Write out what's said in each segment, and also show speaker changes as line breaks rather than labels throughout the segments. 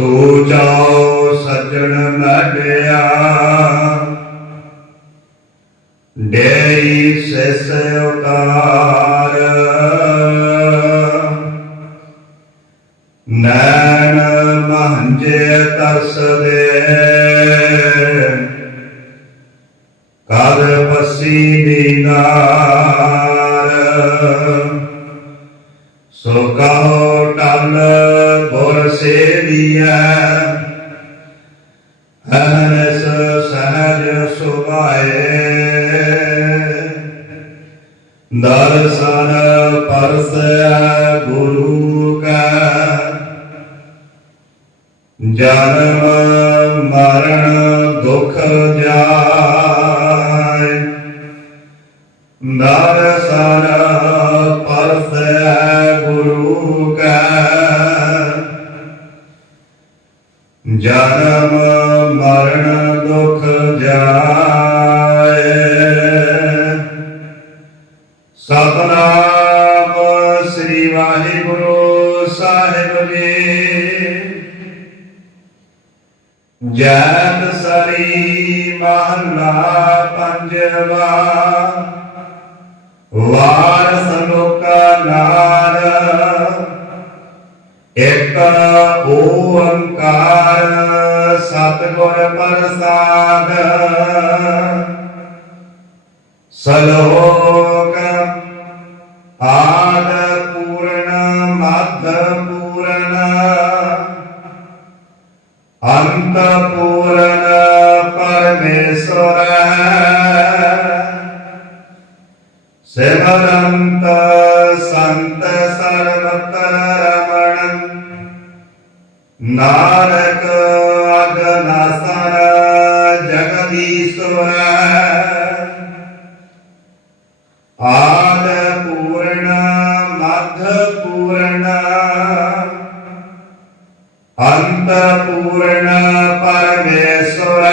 ਤੂੰ ਜਾਓ ਸੱਜਣ ਮੜਿਆ ਡੇਈ ਸਿਸ ਉਤਾਰ। ਨੈਣ ਮਹੰਜੇ ਤਰਸਦੇ ਕਰ ਬਸੀ ਦੀਨਾਰ ਸੋ ਕਹੋ ਟਲ ਗੁਰ ਸੇਵੀਐ ਅਨਸ ਸਹਜ ਸੁਭਾਏ। ਦਰਸ਼ਨ ਪਰਸੈ ਗੁਰੂ ਕਾ, ਜਨਮ ਮਰਨ ਦੁਖ ਜਾਏ। ਦਰਸ਼ਨ ਸਾਹਿਬ ਜੀ। ਜੈਤ ਸਰੀ ਮਹਲਾ ਪੰਜਵਾ। ਵਾਰ ਸਲੋਕਾ ਨਾਰ। ਇਕ ਓੰਕਾਰ ਸਤਿਗੁਰ ਪ੍ਰਸਾਦ। ਸਲੋਕ ਆ ਸਿਮਰੰਤ ਸੰਤ ਸਰਵਤਰ ਰਮਣ ਨਾਨਕ ਅਗਨਾਸਨ ਜਗਦੀਸ਼ਵਰ ਆਦ ਪੂਰਨ ਮਧ ਪੂਰਨ ਅੰਤ ਪੂਰਨ ਪਰਮੇਸ਼ਵਰ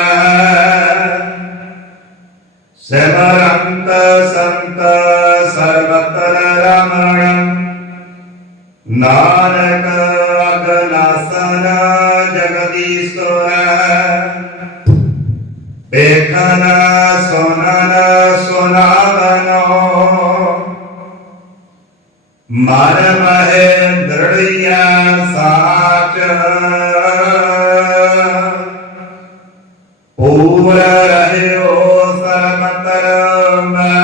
ਸਿਮਰੰਤ ਸੰਤ ਨਾਨਕ ਅਗਨਾਸਨ ਜਗਦੀਸ਼ਵਰ। ਵੇਖਨ ਸੁਨਨ ਸੁਨਾਵਨੋ ਮਨ ਮਹਿ ਦ੍ਰਿੜਿਆ ਸਾਚ। ਪੂਰ ਰਹਿਓ ਸਰਮਤਰ ਮੈਂ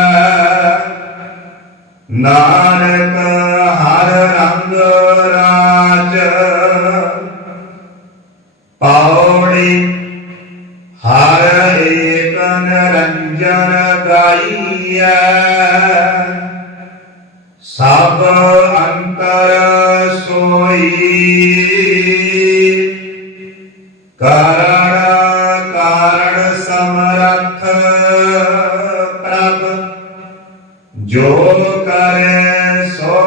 ਪੌੜੀ ਹਰ ਏਕ ਨਿਰੰਜਨ ਗਾਈਐ। ਸਭ ਅੰਤਰ ਸੋਈ। ਕਰਣ ਕਾਰਣ ਸਮਰੱਥ ਪ੍ਰਭ, ਜੋ ਕਰੇ ਸੋ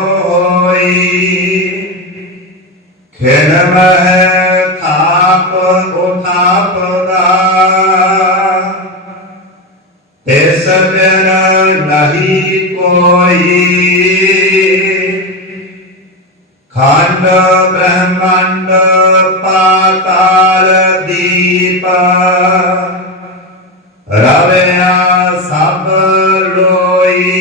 ਖਿਨ ਮਹਿ ਤਿਸ ਨਹੀਂ ਕੋਈ ਖੰਡ ਬ੍ਰਹਮੰਡ ਪਾਤਾਲ ਦੀਪ ਰਵਿਆ ਸਭ ਲੋਈ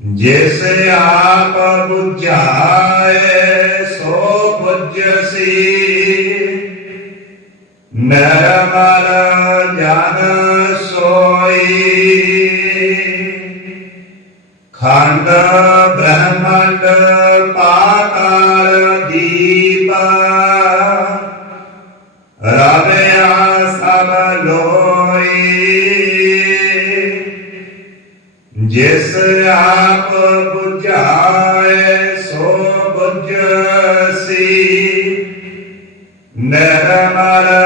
ਜਿਸ ਆਪ 부ਝਾਏ ਸੋ 부ਝਸੀ ਨਰਮਲ ਜਨ ਸੋਈ ਖੰਡ ਬ੍ਰਹਮੰਡ ਪਾਤਾਲ ਦੀਪ। ਰਵਿਆ ਸਭ ਲੋਈ ਜਿਸ ਆਪ 부ਝਾਏ ਸੋ 부ਝਸੀ ਨਿਰਮਲ